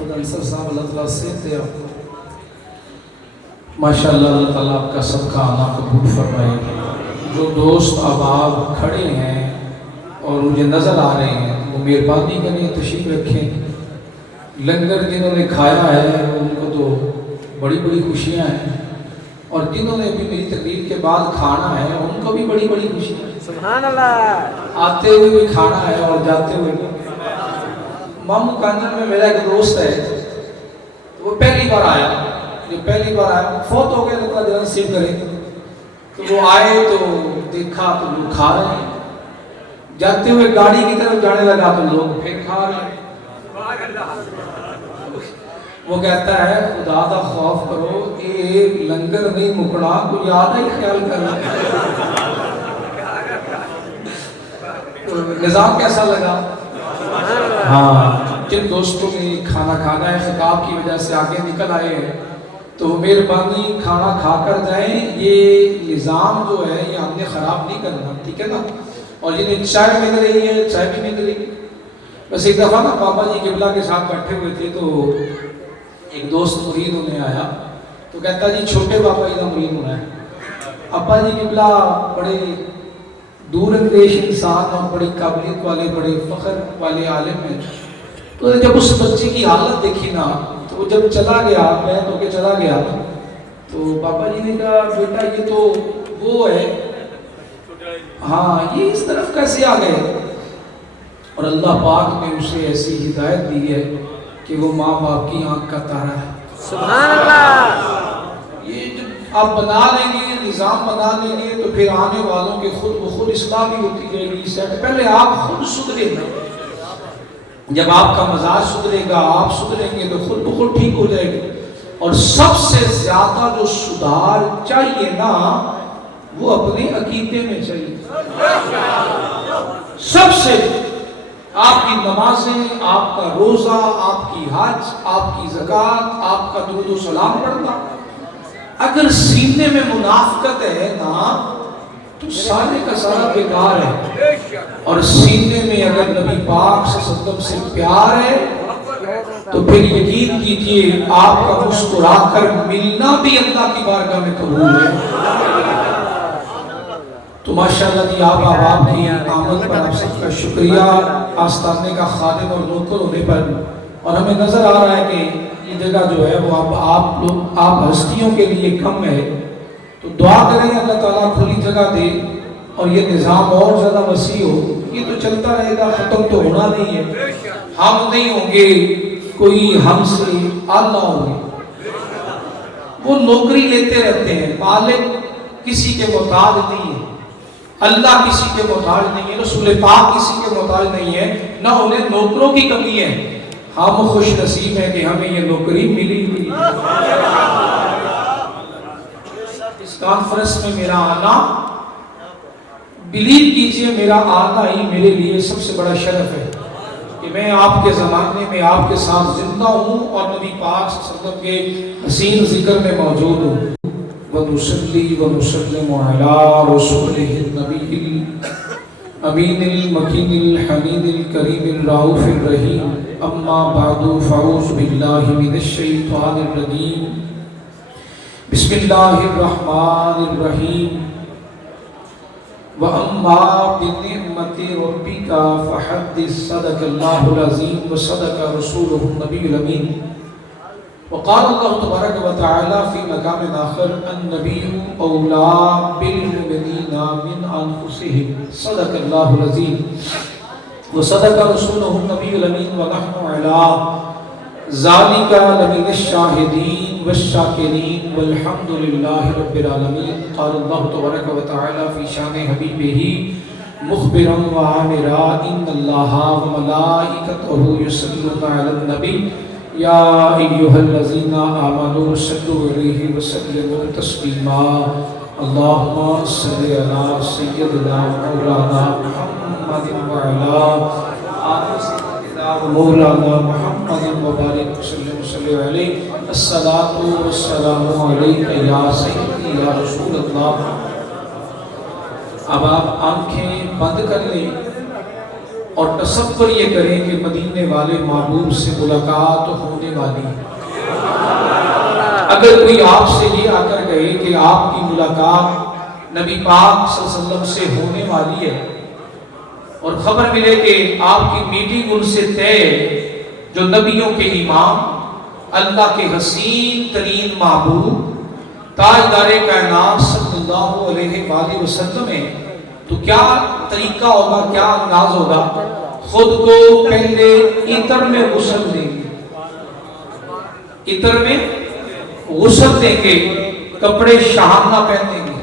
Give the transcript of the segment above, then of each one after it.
خدا انصر صاحب اللہ تعالیٰ سے دے ماشاءاللہ اللہ تعالیٰ آپ کا سب کا آنا قبول فرمائے. جو دوست احباب کھڑے ہیں اور مجھے نظر آ رہے ہیں وہ مہربانی کریں تشریف رکھیں. لنگر جنہوں نے کھایا ہے ان کو تو بڑی بڑی خوشیاں ہیں اور جنہوں نے بھی میری تقریر کے بعد کھانا ہے ان کو بھی بڑی بڑی خوشیاں ہیں. سبحان اللہ. آتے ہوئے بھی کھانا ہے اور جاتے ہوئے بھی. مامو کانجن میں میرا ایک دوست ہے وہ پہلی بار آیا. جو پہلی بار آیا فوت ہو گئے تو جنرل سیو کریں تو وہ آئے تو دیکھا تو لوگ کھا رہے ہیں. جاتے ہوئے گاڑی کی طرف جانے لگا تو لوگ پھر کھا رہے ہیں. وہ کہتا ہے خدا دا خوف کرو یہ لنگر نہیں مکنا کوئی یاد ہی خیال کرنا. نظام کیسا لگا؟ ہاں جن دوستوں نے کھانا کھانا ہے خطاب کی وجہ سے آگے نکل آئے ہیں تو مہربانی کھانا کھا کر جائیں. یہ نظام جو ہے یہ ہم نے خراب نہیں کرنا, ٹھیک ہے نا. اور جنہیں چائے مل رہی ہے چائے بھی مل رہی ہے. بس ایک دفعہ نا بابا جی قبلہ کے ساتھ بیٹھے ہوئے تھے تو ایک دوست مرید ہونے آیا تو کہتا جی چھوٹے بابا جی کا مرید ہونا ہے. ابا جی قبلہ بڑے دور اندیش انسان اور بڑی قابلیت والے بڑے فخر والے عالم ہیں. تو جب اس بچے کی حالت دیکھی نا تو وہ جب چلا گیا بیت ہو کے چلا گیا تو بابا جی نے کہا بیٹا یہ تو وہ ہے, ہاں یہ اس طرف کیسے آ گئے. اور اللہ پاک نے اسے ایسی ہدایت دی ہے کہ وہ ماں باپ کی آنکھ کا تارا ہے. سبحان اللہ. یہ جب آپ بنا لیں گے نظام بنا لیں گے تو پھر آنے والوں کے خود بخود اصلاح بھی ہوتی جائے گی. پہلے آپ خود سدھرے گا. جب آپ کا مزاج سدھرے گا آپ سدھریں گے تو خود بخود ٹھیک ہو جائے گی. اور سب سے زیادہ جو سدھار چاہیے نا وہ اپنے عقیدے میں چاہیے. سب سے آپ کی نمازیں, آپ کا روزہ, آپ کی حج, آپ کی زکوٰۃ, آپ کا درود و سلام پڑھنا, اگر سینے میں منافقت ہے نا تو سارے کا سارا بیکار ہے. اور سینے میں اگر نبی پاک صلی اللہ علیہ وسلم سے پیار ہے تو پھر یقین کیجئے آپ کا مسکرا کر ملنا بھی اللہ کی بارگاہ میں قبول ہے. تو ماشاءاللہ جی آپ احباب کی آمد پر آپ سب کا شکریہ, آستانے کا خادم اور نوکر ہونے پر. اور ہمیں نظر آ رہا ہے کہ یہ جگہ جو ہے وہ آپ ہستیوں کے لیے کم ہے تو دعا کریں اللہ تعالیٰ کھلی جگہ دے اور یہ نظام اور زیادہ وسیع ہو. یہ تو چلتا رہے گا, ختم تو ہونا نہیں ہے. ہم نہیں ہوں گے, کوئی ہم سے اعلیٰ ہوں گے. وہ نوکری لیتے رہتے ہیں, مالک کسی کے محتاج نہیں ہے, اللہ کسی کے محتاج نہیں ہے, رسول پاک کسی کے محتاج نہیں ہے, نہ انہیں نوکروں کی کمی ہے. ہم خوش نصیب ہیں کہ ہمیں یہ نوکری ملی ہوئی ہے. اس کانفرنس میں میرا آنا, بلیو کیجئے میرا آنا ہی میرے لیے سب سے بڑا شرف ہے کہ میں آپ کے زمانے میں آپ کے ساتھ زندہ ہوں اور نبی پاک صلی اللہ علیہ وسلم کے حسین ذکر میں موجود ہوں. وَنُصَلِّي وَنُسَلِّمُ عَلَىٰ رَسُولِهِ النَّبِيِّ الْأَمِينِ الْمَكِينِ الْحَمِيدِ الْكَرِيمِ الرَّؤُوفِ الرَّحِيمِ. أَمَّا بَعْدُ فَأَعُوذُ بِاللَّهِ مِنَ الشَّيْطَانِ الرَّجِيمِ. بسم اللہ الرحمن الرحیم. وَأَمَّا بِنِعْمَةِ رَبِّكَ فَحَدِّثْ. صدق اللہ العظیم وصدق رسولہ النبی الامین. وقال اللہ تبارک و تعالی فی مقام آخر النبی اولا بالمؤمنین من انفسہم. صدق اللہ العظیم وصدق رسولہ النبی الامین. ونحن علی ذالک لمن الشاہدین والشاکرین والحمد للہ رب العالمین. قال اللہ تبارک و تعالی فی شان حبیبہ مخبرا وعامرا ان اللہ وملائکتہ یصلون علی النبی یا ایھا الذین آمنوا صلوا علیہ وسلموا تسلیما. اللہم صلی علی سیدنا مولانا محمد وعلی آل سیدنا مولانا محمد وبارک وسلم علیہ. الصلاۃ والسلام علیک یا سیدی یا رسول اللہ. اب آپ آنکھیں بند کر لیں اور تصور یہ کریں کہ مدینے والے محبوب سے ملاقات ہونے والی ہے۔ اگر کوئی آپ سے یہ آ کر کہے کہ آپ کی ملاقات نبی پاک صلی اللہ علیہ وسلم سے ہونے والی ہے، اور خبر ملے کہ آپ کی میٹنگ ان سے طے جو نبیوں کے امام، اللہ کے حسین ترین محبوب، تاجدار کائنات صلی اللہ علیہ وآلہ وسلم ہے، تو کیا طریقہ ہوگا، کیا انداز ہوگا؟ خود کو پہلے عطر میں غسل دیں گے، عطر میں غسل دیں گے، کپڑے شاہانہ پہنیں گے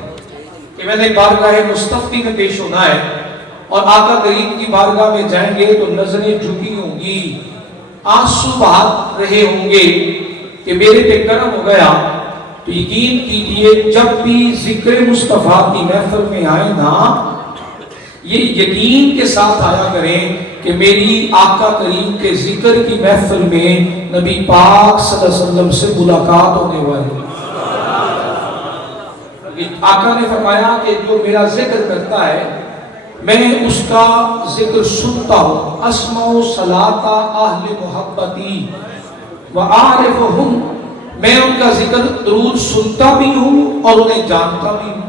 کہ میں نے بارگاہ مصطفی میں پیش ہونا ہے، اور آقا کریم کی بارگاہ میں جائیں گے تو نظریں جھکی ہوں گی، آنسو بہا رہے ہوں گے کہ میرے پہ کرم ہو گیا۔ تو یقین کیجئے جب بھی ذکر مصطفیٰ کی محفل میں آئے نا، یہ یقین کے ساتھ آیا کریں کہ میری آقا کریم کے ذکر کی محفل میں نبی پاک صلی اللہ علیہ وسلم سے ملاقات ہونے والی ہے۔ آقا نے فرمایا کہ جو میرا ذکر کرتا ہے میں اس کا ذکر سنتا ہوں، اسمع صلاۃ اہل محبتی وعارفہم، میں ان کا ذکر درود سنتا بھی ہوں اور انہیں جانتا بھی ہوں۔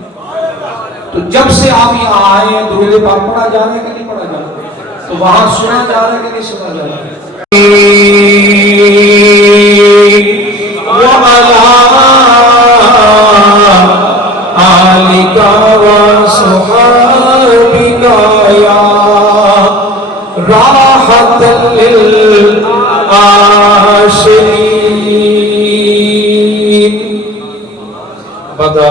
تو جب سے آپ یہاں آئے ہیں درود پاک پڑھا جا رہا ہے کہ نہیں پڑھا جا رہا ہے؟ تو وہاں سنا جا رہا ہے کہ نہیں سنا جا رہا ہے؟ وَعَلَىٰ آلِكَ وَصُحَابِكَ يَا رَاحَةً لِلْعَاشِقِينَ۔ بدأ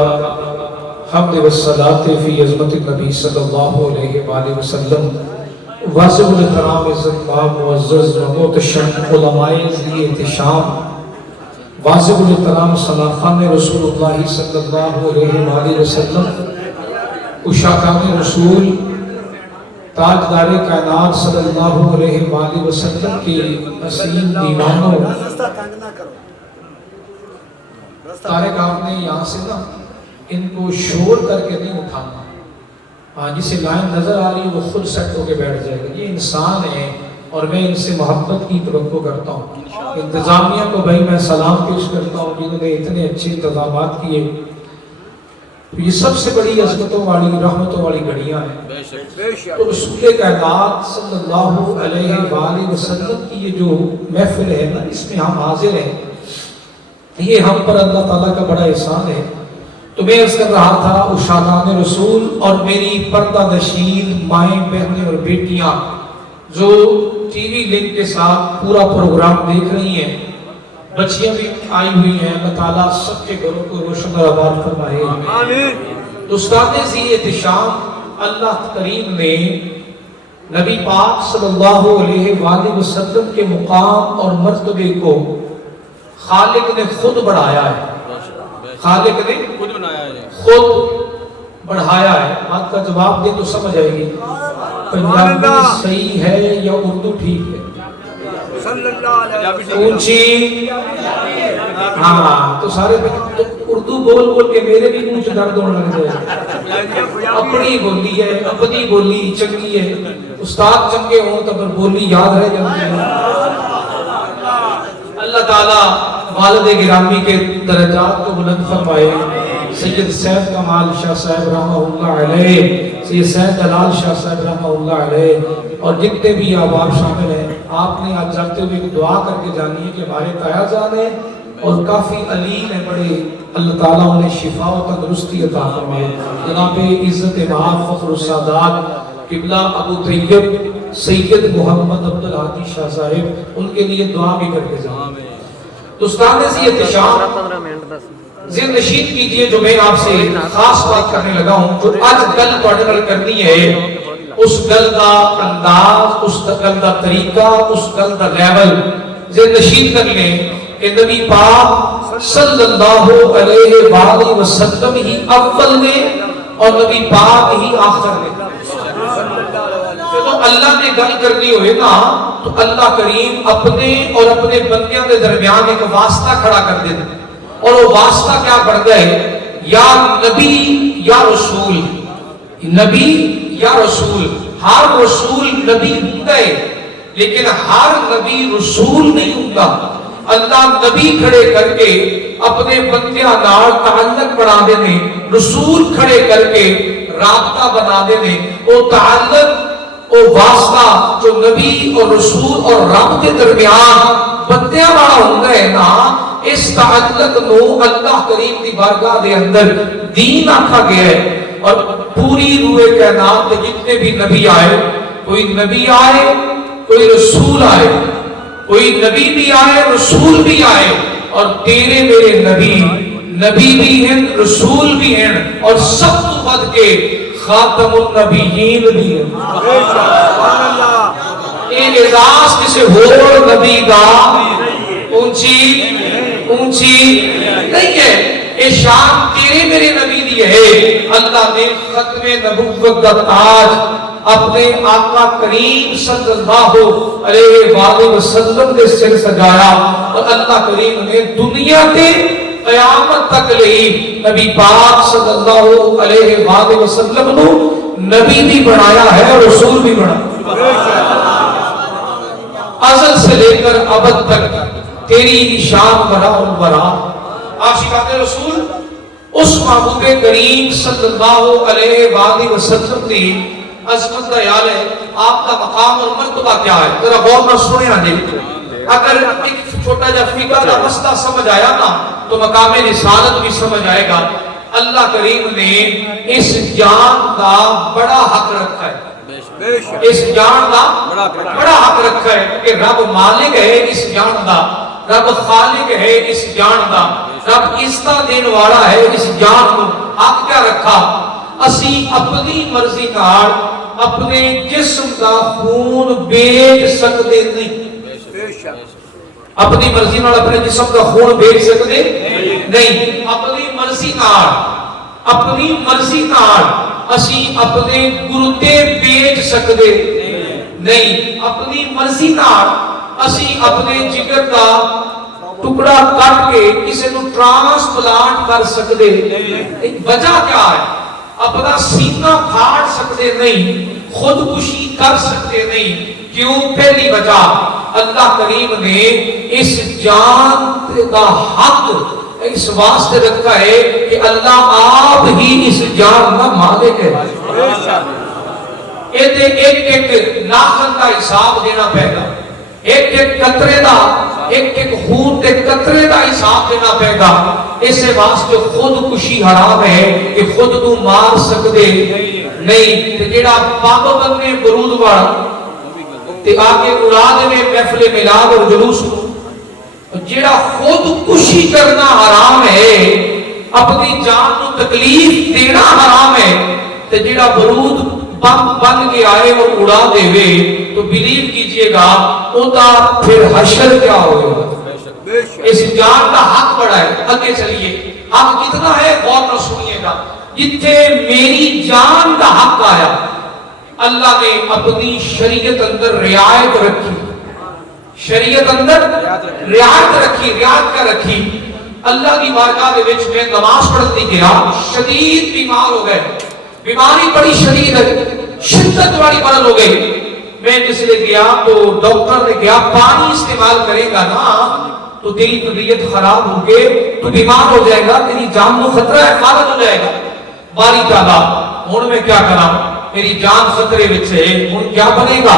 حمد والصلاة فی عظمت النبی صلی اللہ علیہ وآلہ وسلم۔ واجب الاحترام عزت مآب معزز و محتشم علماء ذی احتشام، واجب الاحترام صلاحان رسول اللہ صلی اللہ علیہ وآلہ وسلم، اشاکان رسول، تاجدار کائنات صلی اللہ علیہ وآلہ وسلم کی حسین دیوانوں۔ طارق آپ نے یہاں سے نا ان کو شور کر کے نہیں اٹھانا، جسے لائن نظر آ رہی ہے وہ خود سیٹ ہو کے بیٹھ جائے گا۔ یہ انسان ہے اور میں ان سے محبت کی توقع کرتا ہوں۔ انتظامیہ کو بھائی میں سلام پیش کرتا ہوں جنہوں نے اتنے اچھے انتظامات کیے۔ یہ سب سے بڑی عظمتوں والی رحمتوں والی گھڑیاں ہیں۔ تو رسول کائنات صلی اللہ علیہ وآلہ وسلم کی یہ جو محفل ہے نا، اس میں ہم حاضر ہیں، یہ ہم پر اللہ تعالیٰ کا بڑا احسان ہے۔ تو میں عرض کر رہا تھا اشاکان رسول اور میری پردہ نشین مائیں بہنیں اور بیٹیاں جو ٹی وی لنک کے ساتھ پورا پروگرام دیکھ رہی ہیں، بچیاں بھی آئی ہوئی ہیں، اللہ تعالیٰ سب کے گھروں کو روشن اور آباد فرمائے۔ تو استاد ذی احتشام اللہ کریم نے نبی پاک صلی اللہ علیہ وآلہ وسلم کے مقام اور مرتبے کو خالق نے خود بڑھایا ہے، خالق نے خود بڑھایا ہے۔ بات کا جواب دے تو سمجھ آئے گی پنجابی صحیح ہے یا اردو ٹھیک ہے؟ اونچی، ہاں تو سارے اردو بول بول کے میرے بھی منہ درد ہونے لگ جائے۔ اپنی بولی ہے، اپنی بولی چنگی ہے، استاد چنگے ہوں تو پھر بولی یاد رہ جاتی ہے۔ اللہ تعالیٰ والد گرامی کے درجات کو بلند فرمائے۔ سید سید کمال شاہ صاحب رحمہ اللہ علیہ، سید سید جلال شاہ صاحب رحمہ اللہ علیہ، اور جتنے بھی احباب شامل ہیں، آپ نے آج جاتے ہوئے ایک دعا کر کے جانی ہے کہ ہمارے تایا جان ہیں اور کافی علیم ہیں بڑے، اللہ تعالیٰ انہیں شفا و تندرستی عطا فرمائے۔ جناب عزت مآب فخر السادات قبلہ ابو طیب سید محمد عبدالہادی شاہ صاحب، ان کے لیے دعا بھی کر کے جائیں۔ دوستان ذی احتشام ذہن نشین کیجئے جو میں آپ سے خاص بات کرنے لگا ہوں، جو آج گل پڑھنے کرنی ہے، اس گل کا انداز، اس گل کا طریقہ، اس گل کا لیول ذہن نشین کر لیں کہ نبی پاک صلی اللہ علیہ وآلہ وسلم ہی اول نے اور نبی پاک ہی آخر نے۔ تو اللہ نے گل کرنی ہوئے نا تو اللہ کریم اپنے اور اپنے بندیاں کے درمیان ایک واسطہ کھڑا کر دیتے، اور وہ واسطہ کیا بن گئے؟ یا نبی یا رسول، نبی یا رسول۔ ہر رسول نبی ہوتا ہے لیکن ہر نبی رسول نہیں ہوتا. اللہ نبی کھڑے کر کے اپنے بندیاں نال تعلق بنا دے نے, رسول کھڑے کر کے رابطہ بنا دے نے. وہ تعلق وہ واسطہ جو نبی اور رسول اور رب کے درمیان بندیاں والا ہوتا ہے نا, اس تعلق نو اللہ کریم دی بارگاہ دے اندر دین آکھا گیا ہے. اور پوری روح کائنات کے جتنے بھی نبی آئے, کوئی نبی آئے کوئی رسول آئے, کوئی نبی بھی آئے رسول بھی آئے, اور تیرے میرے نبی بھی ہیں رسول بھی ہیں, اور سب تو بد کے خاتم النبیین بھی ہیں. یہ اعزاز کسی اور نبی دا اونچی نہیں ہے, یہ شان تیرے میرے نبی دی ہے. اللہ نے ختم نبوت کا تاج اپنے آقا کریم صلی اللہ علیہ وآلہ وسلم کے سر سجایا, اور اللہ کریم نے دنیا کے قیامت تک لئی نبی پاک صلی اللہ علیہ وآلہ وسلم کو نبی بھی بنایا ہے اور رسول بھی بنایا. ازل سے لے کر ابد تک تیری شان برا اور برا. عاشقان رسول اس محبوب کریم صلی اللہ علیہ وآلہ وسلم کی عظمت کا یاد ہے. آپ کا مقام اور مرتبہ کیا ہے, ذرا غور نہ سنے آنے. اگر ایک چھوٹا جا فقہ کا مسئلہ سمجھ آیا نا تو مقام رسالت بھی سمجھ آئے گا. اللہ کریم نے اس جان کا بڑا حق رکھا ہے, اس جان کا بڑا حق رکھا ہے کہ رب مالک ہے اس جان کا, رب خالق ہے اس جان کا, رب عزت دین والا ہے اس جان کو. حق کیا رکھا, اسی اپنی مرضی نال اپنے جسم کا خون بیچ سکتے نہیں. اپنی مرضی نال اپنے جسم کا خون بیچ سکتے نہیں. اپنی مرضی نال اسی اپنے گردے بیچ سکتے نہیں. اپنی مرضی نال اسی اپنے جگر کا ٹکڑا کٹ کے کسی کو ٹرانسپلانٹ کر سکتے. وجہ کیا ہے, اپنا سینہ پھاڑ سکتے نہیں, خودکشی کر سکتے نہیں. کیوں؟ پہلی وجہ اللہ کریم نے اس جان کا حق اس واسطے رکھا ہے کہ اللہ آپ ہی اس جان کا مالک ہے. ایک ایک ناخن کا حساب دینا پڑے گا, ایک ایک قطرے دا, ایک ایک خون کے قطرے دا حساب دینا پڑے گا. اس واسطے خودکشی حرام ہے کہ خود کو مار سکتے نہیں. تے جیڑا پاپ بننے برود والا تے آگے اولاد میں محفل میلاد اور جلوس, جیڑا خودکشی کرنا حرام ہے, اپنی جان کو تکلیف دینا حرام ہے, تے جیڑا برود بن کے آئے اور اڑا دے وے تو بلیو کیجئے گا اوتا پھر حشر کیا ہوئے گا. اس جان کا حق بڑا ہے. آگے چلیے, حق کتنا ہے غور نہ سنیے گا. جتنے میری جان کا حق آیا اللہ نے اپنی شریعت اندر رعایت رکھی, شریعت اندر رعایت رکھی. رعایت کیا رکھی؟ اللہ کی بارگاہ دے وچ میں نماز پڑھتی گیا, شدید بیمار ہو گئے, بیماری بڑی شدید ہے, شدت والی مرض ہو گئی. میں جس لے گیا تو ڈاکٹر نے کہا پانی استعمال کرے گا نا تو تیری طبیعت خراب ہو کے تو بیمار ہو جائے گا, تیری جان کو خطرہ ہے, فالت ہو جائے گا. باری تعالیٰ ہوں میں کیا کرا, میری جان خطرے وچ ہے, ہوں کیا بنے گا؟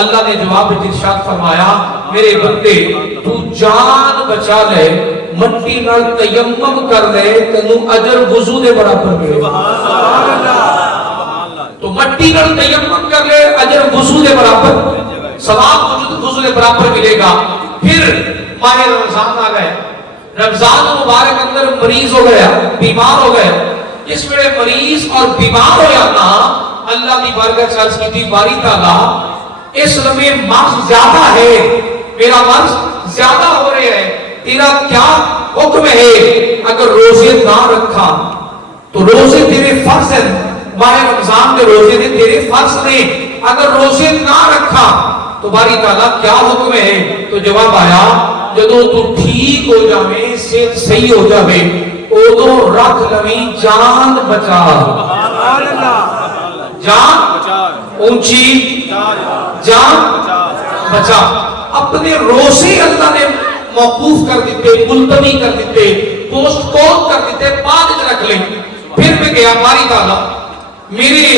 اللہ نے جواب میں ارشاد فرمایا میرے بندے تو جان بچا لے, مٹی نال تیمم کر لے, تینوں اجر وضو دے برابر ملے گا. تو مٹی نال تیمم کر لے, اجر وضو دے برابر, ثواب وضو دے برابر ملے گا. پھر ماہ رمضان آ گئے, رمضان مبارک اندر مریض ہو گیا, بیمار ہو گیا. جس ویلے مریض اور بیمار ہو جانا اللہ کی بارگاہ سے عرض کی باری تعالیٰ اس لمحے مرض زیادہ ہے, میرا مرض زیادہ ہو رہا ہے, تیرا کیا حکم ہے؟ اگر روزے نہ رکھا تو روزے تیرے فرض ہیں, ماہ رمضان کے روزے نے تیرے فرض نے, اگر روزے نہ رکھا تو باری تعالیٰ کیا حکم ہے؟ تو جواب آیا جدو تو ٹھیک ہو جاوے, صحت صحیح ہو جاوے, او تو رکھ لویں جان بچا. جان اونچی جان بچا. اپنے روزے اللہ نے موقوف کر دیتے، ملتوی کر دیتے، پوسٹ پون کر دیتے، بعد میں رکھ لیں. پھر میں گیا باری تعالیٰ میرے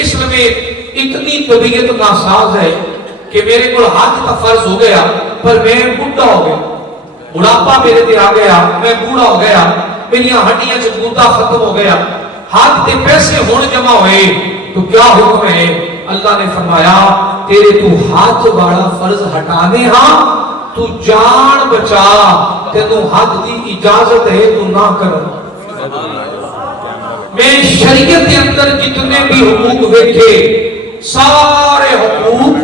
اس میں اتنی طبیعت ناساز ہے کہ میرے کو حج کا فرض ہو گیا پر میں بڑھا ہو گیا، بڑھاپا میرے دے آ گیا، میں بوڑھا ہو گیا، میری ہڈیاں سے گودا ختم ہو گیا، حج کے پیسے ہون جمع ہوئے تو کیا حکم ہے؟ اللہ نے فرمایا تیرے تو حج والا فرض ہٹانے ہاں تو جان بچا، تینوں حج دی اجازت ہے تو نہ کر. میں شریعت کے اندر جتنے بھی حقوق دیکھے سارے حقوق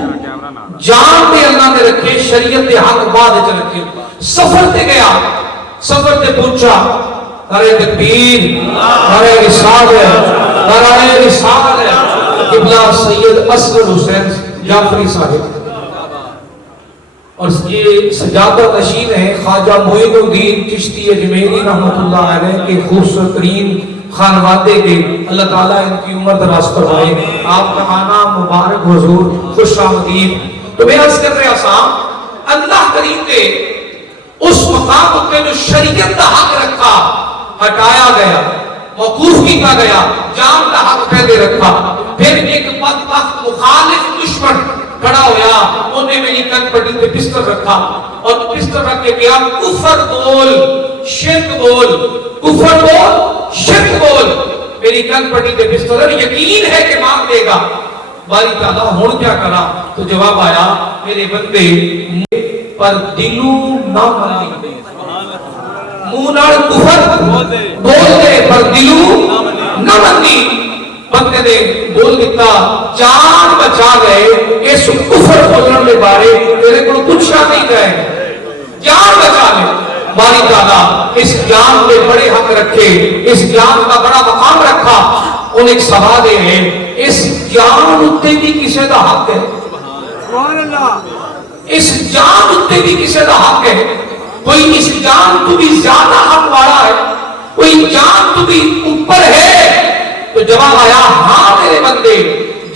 جان پہ اللہ نے رکھے، شریعت کے حق بعد چ رکھے. سفر تے گیا، سفر تے پوچھا نعرہ تکبیر، نعرہ رسالت، نعرہ رسالت، قبلہ سید اصغر حسین جعفری صاحب. اور یہ سجادہ نشین ہے خواجہ معین الدین چشتی اجمیری رحمۃ اللہ علیہ کے خوبصورت ترین خانوادے کے. اللہ تعالیٰ ان کی عمر دراز فرمائے. آپ کا آنا مبارک حضور، خوش آمدید. تو میں عرض کر رہا تھا اللہ کریم نے اس مقام پر جو شریعت کا حق رکھا ہٹایا گیا، موقوف کیا گیا، جان کا حق پہلے رکھا. پھر ایک بدبخت مخالف دشمن کھڑا ہویا، انہیں میری کن پٹی پہ پستل رکھا اور پستل رکھ کے کیا کفر بول شرک بول، کفر بول شرک بول. میری کن پٹی پہ پستل، یقین ہے کہ مار دے گا. باری تعالیٰ ہون کیا کرا؟ تو جواب آیا میرے بندے پر دلوں نہ مانی، منہ نال کفر بول دے پر دلوں نہ مانی. بندے نے بول دیتا جان بچا گئے، اس کفر بولنے کے بارے تیرے کو پوچھا نہیں جائے، جان بچا لے. باری تعالیٰ اس جان کے بڑے حق رکھے، اس جان کا بڑا مقام رکھا. ان ایک سوال ہے اس جان اتے بھی کسی کا حق ہے؟ سبحان اللہ. اس جان اتے بھی کسی کا حق ہے؟ کوئی اس جان تو بھی زیادہ حق والا ہے؟ کوئی جان تو بھی اوپر ہے؟ تو جواب آیا ہاں میرے بندے،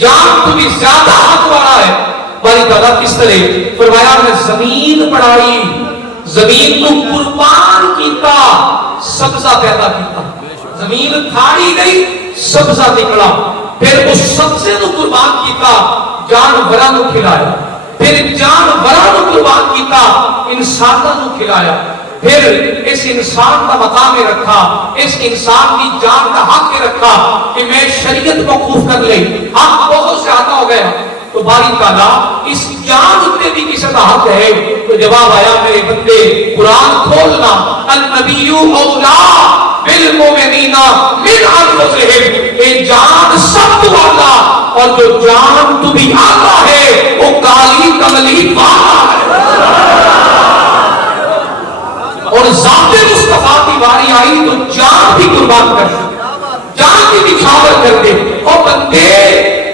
جان تو بھی زیادہ حق والا ہے. باری تعالیٰ کس طرح فرمایا میں زمین بڑھائی، زمین کو قربان کیتا، سبزہ پیدا کیتا. زمین کھاڑی گئی، سبزہ نکلا. پھر اس سبزے کو قربان کیتا، جانوراں کو کھلایا. پھر جانوراں کو قربان کیتا، انسانوں کو کھلایا. پھر اس انسان کا مقام رکھا، اس انسان کی جان کا حق رکھا کہ میں شریعت موقوف کر لے. حق بہت زیادہ ہو گیا. تو باری تعالیٰ اس جان اتنے بھی کسی کا حق ہے؟ تو جواب آیا میرے بندے قرآن کھولنا، النبی اولا بالمؤمنین من انفسہم، یہ جان سب والا اور جو جان تو بھی آتا ہے وہ کالی کملی والا ہے. اور ذات مصطفیٰ کی باری آئی تو جان بھی قربان کر دے، جان بھی نچھاور کر دے. اور بندے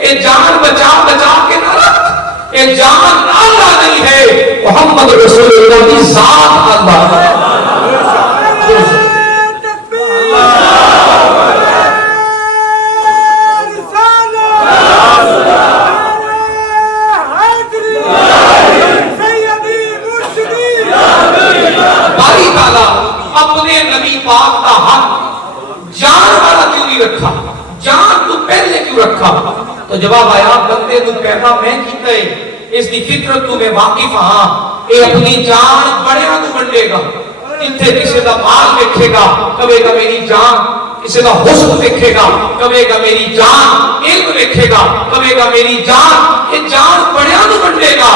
اے جان بچا بچا کے نہ رکھ، اے جان اللہ نہیں ہے، محمد رسول اللہ کی ذات اللہ ہے. باری تعالیٰ اپنے نبی پاک کا حق جان والا کیوں نہیں رکھا؟ جان تو پہلے کیوں رکھا؟ تو جواب آیا بندے تو پیدا میں کیتا ہے، اس دی فطرت تو میں واقف ہاں. اے اپنی جان بڑیاں تو بنڈے گا، جتھے کسی دا مال دیکھے گا کہے گا میری جان، کسی دا حسن دیکھے گا کہے گا میری جان، علم دیکھے گا کہے گا میری جان. یہ جان بڑیاں تو بنڈے گا.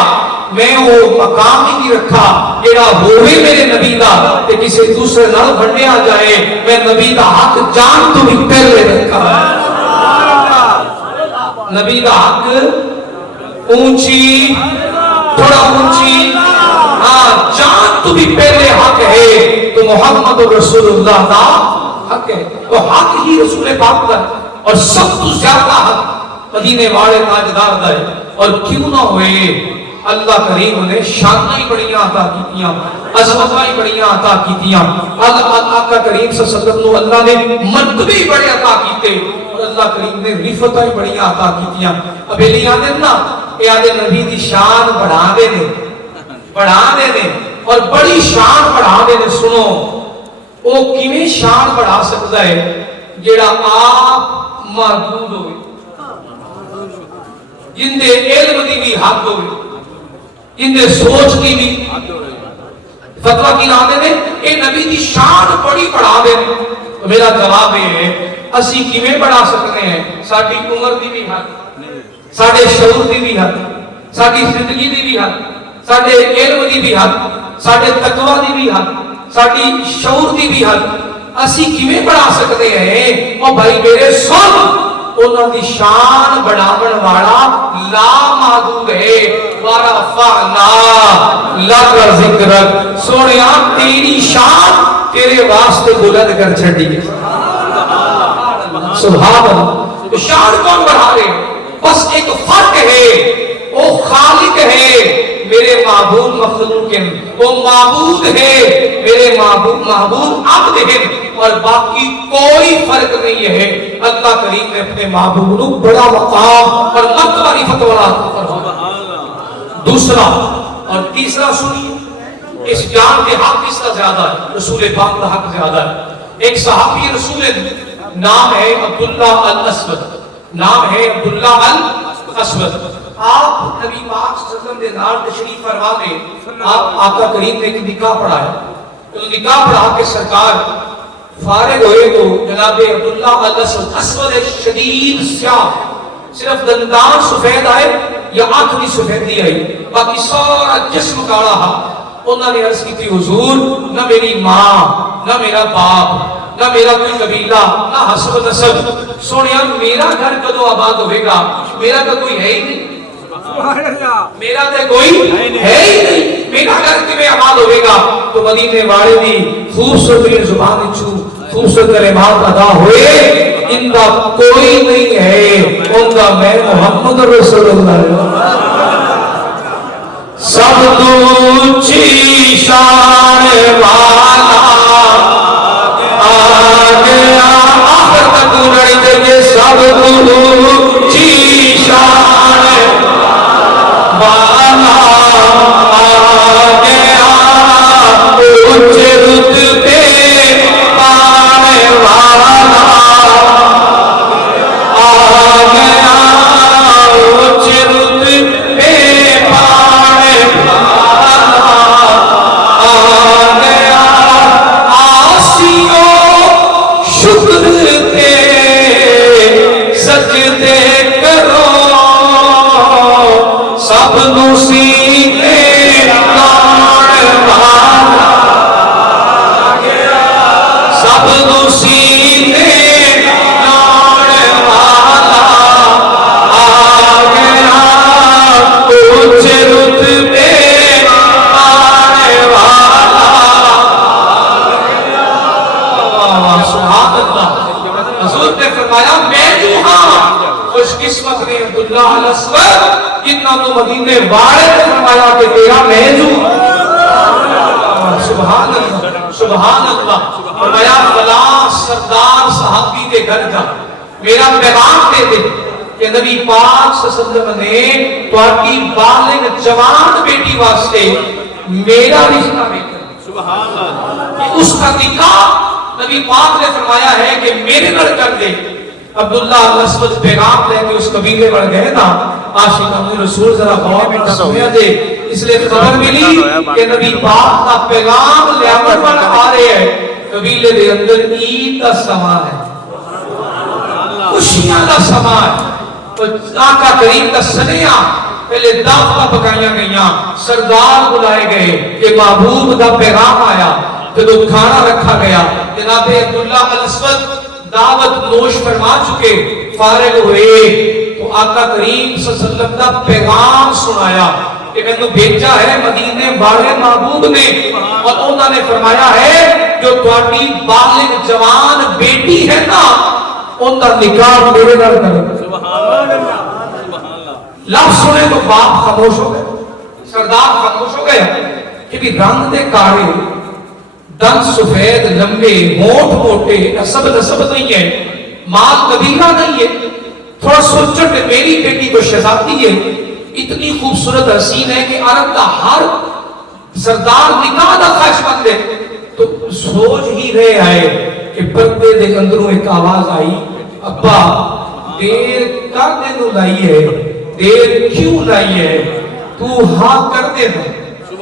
میں وہ مقام ہی نہیں رکھا جیڑا ہوئے میرے نبی دا تے کسی دوسرے نال بنڈیا جائے. میں نبی دا حق جان تو بھی پہلے رکھا. نبی دا حق اونچی، تھوڑا اونچی، ہاں جان تو بھی پہلے حق ہے. تو محمد رسول اللہ دا حق ہے، تو حق ہی رسول پاک دا اور سب تو زیادہ حق مدینے والے تاجدار دا ہے. اور کیوں نہ ہوئے اللہ کریم نے شاناں ہی بڑیاں عطا کیتیاں، عظمتاں ہی بڑیاں عطا کیتیاں. آقا کریم صلی اللہ علیہ وسلم نو اللہ نے مرتبے بڑے عطا کیتے. اور اللہ اللہ کریم نے رفتیں بڑی عطا کیتیاں. ابیلی آدھے نا یہ آدھے نبی دی شان بڑھا دے نے اور بڑی شان بڑھا دے نے. سنو وہ کیویں شان بڑھا سکتا ہے جیڑا آپ معبود ہوئے, جن دے علم دی بھی حد ہوئے, جن دے سوچ کی بھی فتویٰ کی لانے نے اے نبی دی شان بڑی بڑھا دے. میرا جواب یہ ہے اسی کیویں بڑھا سکتے ہیں؟ ساڈی عمر دی بھی حد, ساڈے شعور دی بھی حد, ساڈی زندگی دی بھی حد, ساڈے علم دی بھی حد, ساڈے تقوی دی بھی حد, ساڈی شعور دی بھی حد. اسی کیویں بڑھا سکتے ہیں؟ او بھائی میرے سن, انہاں دی شان بڑھاون والا لا محدود ہے. ورفعنا لک ذکرک, سونیا تیری شان تیرے واسطے بلند کر چھڑی ہے. سبحان اللہ. شان کون بڑھا رہے؟ بس ایک فرق ہے, وہ خالق ہے, میرے معبود مخلوق ہیں. وہ معبود ہے, میرے معبود عبد ہیں, اور باقی کوئی فرق نہیں ہے. اللہ کریم نے اپنے معبود کو بڑا مقام اور مرتبہ رفعت والا فرمایا. دوسرا اور تیسرا سنیے, اس جان کے حق کس کا زیادہ ہے؟ رسول پاک کا حق زیادہ ہے. ایک صحابی رسول, نام ہے عبداللہ الاسود, نام ہے عبداللہ الاسود. آپ نبی پاک صلی اللہ علیہ وسلم دے نال تشریف فرما دے, آپ آقا کریم نے ایک نکاح پڑھایا. تو نکاح پڑھا کے سرکار فارغ ہوئے تو جناب عبداللہ الاسود, اسود شدید سیاہ, صرف دندان سفید آئے یا آنکھ بھی سفیدی آئی, باقی سارا جسم کالا ہے. انہوں نے عرض کی تھی حضور نہ میری ماں نہ میرا باپ نہ میرا کوئی قبیلہ نہ حسب نسب, سونیا میرا گھر کدو آباد ہوئے گا؟ میرا تو کوئی ہے ہی نہیں, میرا تو کوئی ہے ہی نہیں, میرا گھر کیویں آباد ہوئے گا؟ تو مدینے والے بھی خوبصورت زبان چھو خوبصورت کلمات ادا ہوئے, ان کا کوئی نہیں ہے, ان کا میں محمد رسول اللہ. سب تو اونچی شان والا آ گیا, آخر تک لڑی دے. سب تو اونچی شان والا آ گیا, اونچے رتبے پانے والا آ گیا, اونچے رتبے پانے مدینے والے نے فرمایا کہ تیرا محضور. سبحان اللہ سبحان اللہ. فرمایا فلاں سردار صحابی کے گھر جا, میرا پیغام دے دے کہ نبی پاک صلی اللہ علیہ وسلم نے تواڈی بالغ جوان بیٹی واسطے میرا رشتہ دیکھا. سبحان اللہ. اس کا نکاح نبی پاک نے فرمایا ہے کہ میرے گھر کر دے. عبداللہ الاسود پیغام لے کے اس قبیلے بڑھ گئے نا. عاشقان رسول ذرا غور میں سنیا دے, اس لیے خبر ملی کہ نبی پاک کا پیغام لے پر آ رہے ہیں. قبیلے دے اندر عید کا سما ہے, خوشیاں کا سما ہے. آقا کریم کا سنیا پہلے دعوتاں پکائیاں گئیاں, سردار بلائے گئے کہ محبوب دا پیغام آیا. جب کھانا رکھا گیا, جناب عبداللہ الاسود دعوت نوش فرما چکے, فارغ ہوئے تو آقا کریم صلی اللہ علیہ وسلم کا پیغام سنایا کہ میں نے بھیجا ہے مدینے والے محبوب نے, اور انہوں نے فرمایا ہے جو تواڈی بالغ جوان بیٹی ہے نا ان کا نکاح میرے نال کرو. سبحان اللہ. لفظ سنے تو باپ خاموش ہو گئے, سردار خاموش ہو گئے کہ بھی رنگ دے کارے, دن سفید لمبے, ہونٹ موٹے, نسب نہیں ہے, مال کبیرہ نہیں ہے. تھوڑا سوچو کہ میری بیٹی تو شہزادی ہے, اتنی خوبصورت حسین ہے کہ عرب کا ہر سردار نکاح دا خواہش مند ہے. تو سوچ ہی رہے آئے کہ پردے دے اندروں ایک آواز آئی, ابا دیر کر دے تو لائی ہے, دیر کیوں لائی ہے, تو ہاں کر دے نا.